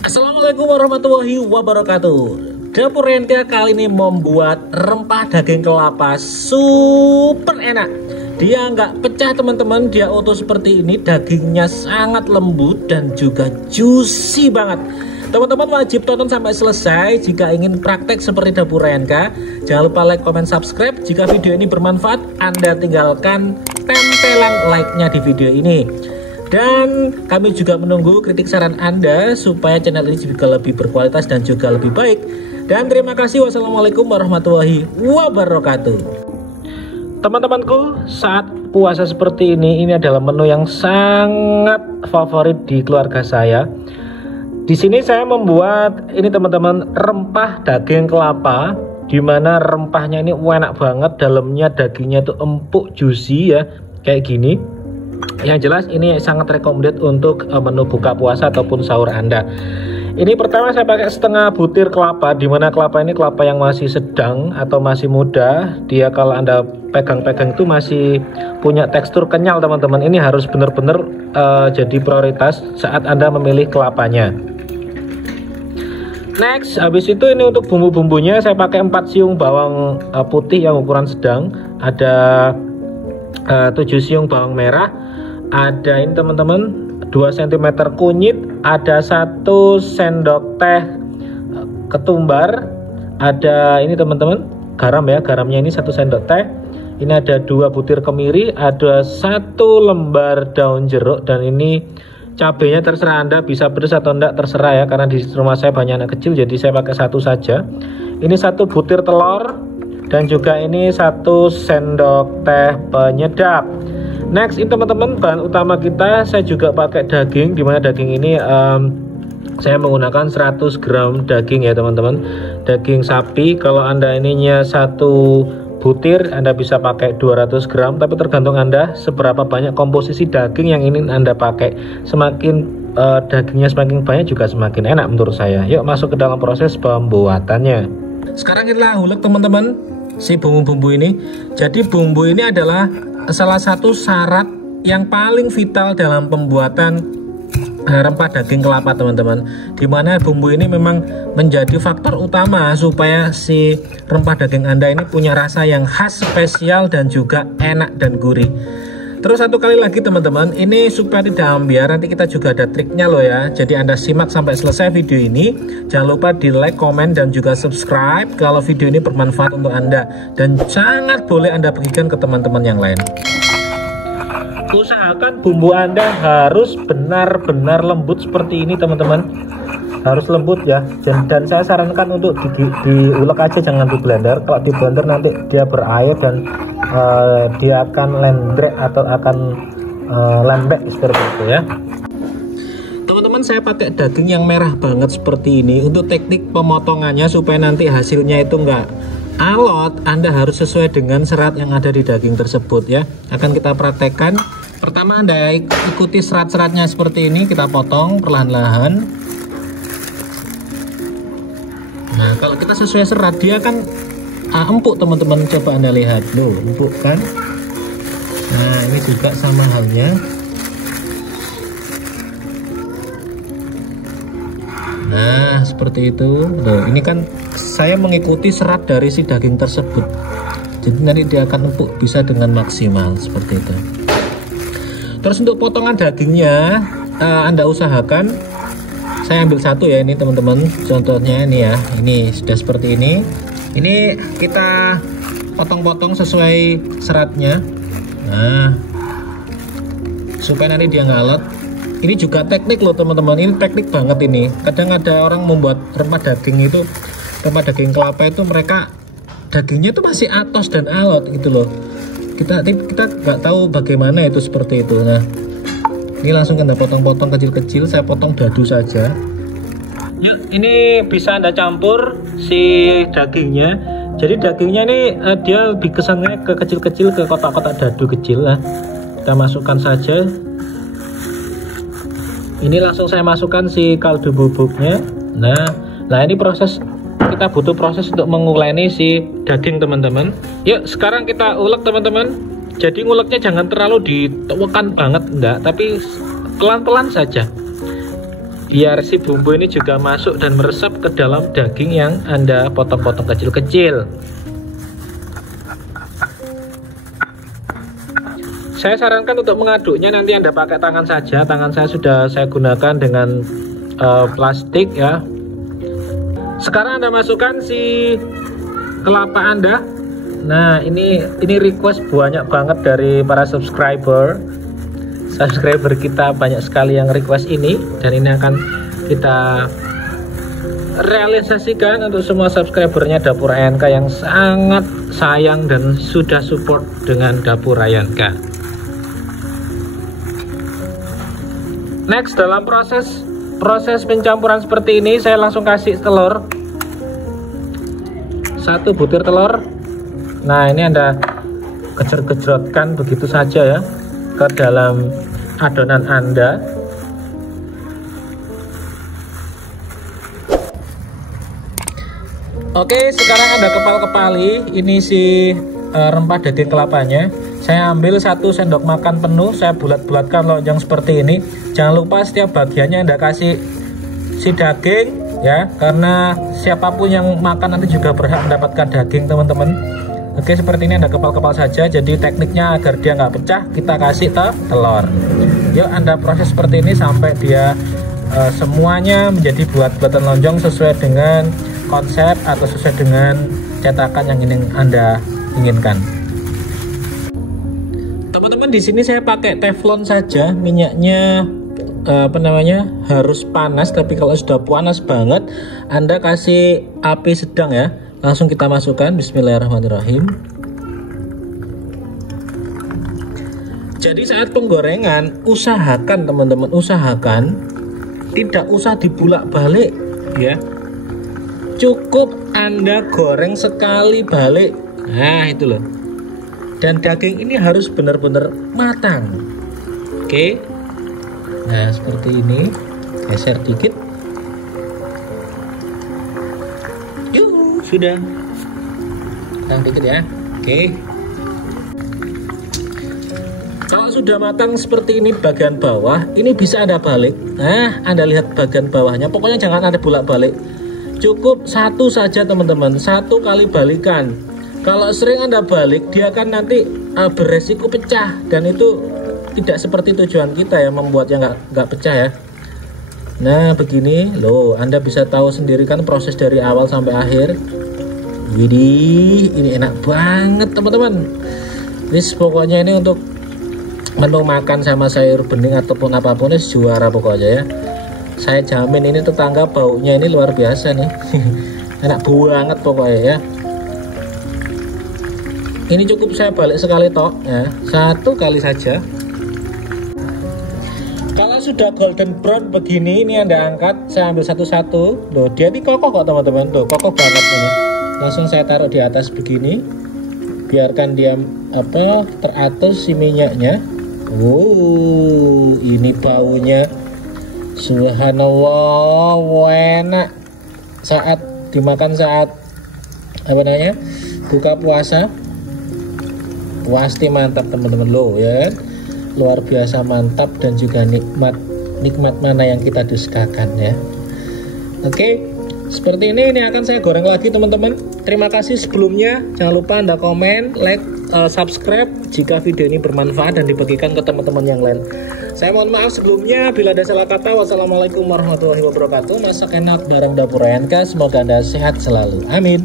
Assalamualaikum warahmatullahi wabarakatuh. Dapur Renka kali ini membuat rempah daging kelapa super enak. Dia nggak pecah teman-teman, dia utuh seperti ini. Dagingnya sangat lembut dan juga juicy banget. Teman-teman wajib tonton sampai selesai jika ingin praktek seperti Dapur Renka. Jangan lupa like, comment, subscribe. Jika video ini bermanfaat, Anda tinggalkan tempelan like-nya di video ini. Dan kami juga menunggu kritik saran Anda supaya channel ini juga lebih berkualitas dan juga lebih baik. Dan terima kasih. Wassalamualaikum warahmatullahi wabarakatuh. Teman-temanku, saat puasa seperti ini adalah menu yang sangat favorit di keluarga saya. Di sini saya membuat ini teman-teman, rempah daging kelapa, dimana rempahnya ini enak banget, dalamnya dagingnya itu empuk, juicy ya, kayak gini. Yang jelas ini sangat recommended untuk menu buka puasa ataupun sahur Anda. Ini pertama saya pakai setengah butir kelapa, dimana kelapa ini kelapa yang masih sedang atau masih muda. Dia kalau Anda pegang-pegang itu masih punya tekstur kenyal teman-teman. Ini harus benar-benar jadi prioritas saat Anda memilih kelapanya. Next, habis itu ini untuk bumbu-bumbunya saya pakai 4 siung bawang putih yang ukuran sedang. Ada 7 siung bawang merah, ada ini teman-teman 2 cm kunyit, ada 1 sendok teh ketumbar, ada ini teman-teman garam ya, garamnya ini 1 sendok teh, ini ada 2 butir kemiri, ada 1 lembar daun jeruk, dan ini cabenya terserah Anda bisa pedas atau enggak, terserah ya, karena di rumah saya banyak anak kecil jadi saya pakai 1 saja. Ini 1 butir telur, dan juga ini 1 sendok teh penyedap. Next ini teman-teman bahan utama kita, saya juga pakai daging, dimana daging ini saya menggunakan 100 gram daging ya teman-teman, daging sapi. Kalau Anda ininya 1 butir Anda bisa pakai 200 gram, tapi tergantung Anda seberapa banyak komposisi daging yang ingin Anda pakai. Semakin dagingnya semakin banyak juga semakin enak menurut saya. Yuk masuk ke dalam proses pembuatannya. Sekarang kita ulek teman-teman si bumbu-bumbu ini. Jadi bumbu ini adalah salah satu syarat yang paling vital dalam pembuatan rempah daging kelapa teman-teman, dimana bumbu ini memang menjadi faktor utama supaya si rempah daging Anda ini punya rasa yang khas, spesial, dan juga enak dan gurih. Terus satu kali lagi teman-teman, ini supaya tidak ambiar, nanti kita juga ada triknya loh ya. Jadi Anda simak sampai selesai video ini. Jangan lupa di like, komen, dan juga subscribe kalau video ini bermanfaat untuk Anda. Dan sangat boleh Anda bagikan ke teman-teman yang lain. Usahakan bumbu Anda harus benar-benar lembut seperti ini teman-teman. Harus lembut ya. Dan saya sarankan untuk diulek aja, jangan di blender. Kalau di blender nanti dia berair dan dia akan lendrek atau akan lembek seperti itu ya. Teman-teman, saya pakai daging yang merah banget seperti ini untuk teknik pemotongannya supaya nanti hasilnya itu enggak alot. Anda harus sesuai dengan serat yang ada di daging tersebut ya. Akan kita praktekkan. Pertama Anda ikuti serat-seratnya seperti ini, kita potong perlahan-lahan. Nah kalau kita sesuai serat dia kan empuk teman-teman, coba Anda lihat loh, empuk kan. Nah ini juga sama halnya. Nah seperti itu loh, ini kan saya mengikuti serat dari si daging tersebut, jadi nanti dia akan empuk bisa dengan maksimal seperti itu. Terus untuk potongan dagingnya Anda usahakan, saya ambil 1 ya ini teman-teman, contohnya ini ya, ini sudah seperti ini. Ini kita potong-potong sesuai seratnya. Nah supaya nanti dia nggak alot. Ini juga teknik loh teman-teman, ini teknik banget ini. Kadang ada orang membuat rempah daging itu, rempah daging kelapa itu mereka dagingnya itu masih atos dan alot gitu loh. Kita nggak tahu bagaimana itu seperti itu. Nah ini langsung Anda potong-potong kecil-kecil, saya potong dadu saja. Yuk, ini bisa Anda campur si dagingnya. Jadi dagingnya ini dia lebih kesannya ke kecil-kecil, ke kotak-kotak dadu kecil lah. Kita masukkan saja. Ini langsung saya masukkan si kaldu bubuknya. Nah ini proses, kita butuh proses untuk menguleni si daging teman-teman. Yuk sekarang kita ulek teman-teman. Jadi nguleknya jangan terlalu ditekan banget enggak, tapi pelan-pelan saja. biar si bumbu ini juga masuk dan meresap ke dalam daging yang Anda potong-potong kecil-kecil. Saya sarankan untuk mengaduknya nanti Anda pakai tangan saja. Tangan saya sudah saya gunakan dengan plastik ya. Sekarang Anda masukkan si kelapa Anda. Nah, ini request banyak banget dari para subscriber kita, banyak sekali yang request ini, dan ini akan kita realisasikan untuk semua subscribernya Dapur Ayanka yang sangat sayang dan sudah support dengan Dapur Ayanka. Next, dalam proses pencampuran seperti ini, saya langsung kasih telur, 1 butir telur. Nah, ini Anda gejrot-gejrotkan begitu saja ya ke dalam adonan Anda. Oke, sekarang Anda kepal-kepali ini si rempah daging kelapanya. Saya ambil 1 sendok makan penuh, saya bulat-bulatkan lonjong seperti ini. Jangan lupa setiap bagiannya Anda kasih si daging ya, karena siapapun yang makan nanti juga berhak mendapatkan daging, teman-teman. Oke, seperti ini Anda kepal-kepal saja. Jadi tekniknya agar dia nggak pecah, kita kasih telur. Yuk Anda proses seperti ini sampai dia semuanya menjadi buat-buatan lonjong sesuai dengan konsep atau sesuai dengan cetakan yang ingin Anda inginkan. Teman-teman, di sini saya pakai teflon saja. Minyaknya harus panas, tapi kalau sudah panas banget Anda kasih api sedang ya. Langsung kita masukkan. Bismillahirrahmanirrahim. Jadi saat penggorengan usahakan teman-teman, tidak usah dibulak-balik ya. Cukup Anda goreng sekali balik. Nah, itu loh. Dan daging ini harus benar-benar matang. Oke. Nah, seperti ini. Geser dikit. Yuk, sudah. Matang dikit ya. Oke. Kalau sudah matang seperti ini bagian bawah, ini bisa Anda balik. Nah, Anda lihat bagian bawahnya. Pokoknya jangan Anda bolak-balik. Cukup 1 saja teman-teman. 1 kali balikan. Kalau sering Anda balik, dia akan nanti beresiko pecah, dan itu tidak seperti tujuan kita ya, membuatnya nggak pecah ya. Nah, begini loh, Anda bisa tahu sendiri kan proses dari awal sampai akhir. Widih, ini enak banget teman-teman. This pokoknya ini untuk menu makan sama sayur bening ataupun apapun, ini juara pokoknya ya. Saya jamin ini tetangga baunya ini luar biasa nih. Enak banget pokoknya ya. Ini cukup saya balik sekali tok ya, 1 kali saja. Kalau sudah golden brown begini, ini Anda angkat, saya ambil satu-satu. Loh, dia ini kokoh kok teman-teman. Loh, kokoh banget ini. Langsung saya taruh di atas begini. Biarkan dia teratur si minyaknya. Ini baunya subhanallah, enak. Saat dimakan saat buka puasa. Pasti mantap teman-teman loh ya, luar biasa mantap, dan juga nikmat mana yang kita dustakan ya. Oke, seperti ini akan saya goreng lagi teman-teman. Terima kasih sebelumnya, jangan lupa Anda komen, like, subscribe jika video ini bermanfaat dan dibagikan ke teman-teman yang lain. Saya mohon maaf sebelumnya bila ada salah kata. Wassalamualaikum warahmatullahi wabarakatuh. Masak enak bareng Dapur Ayanka, semoga Anda sehat selalu, amin.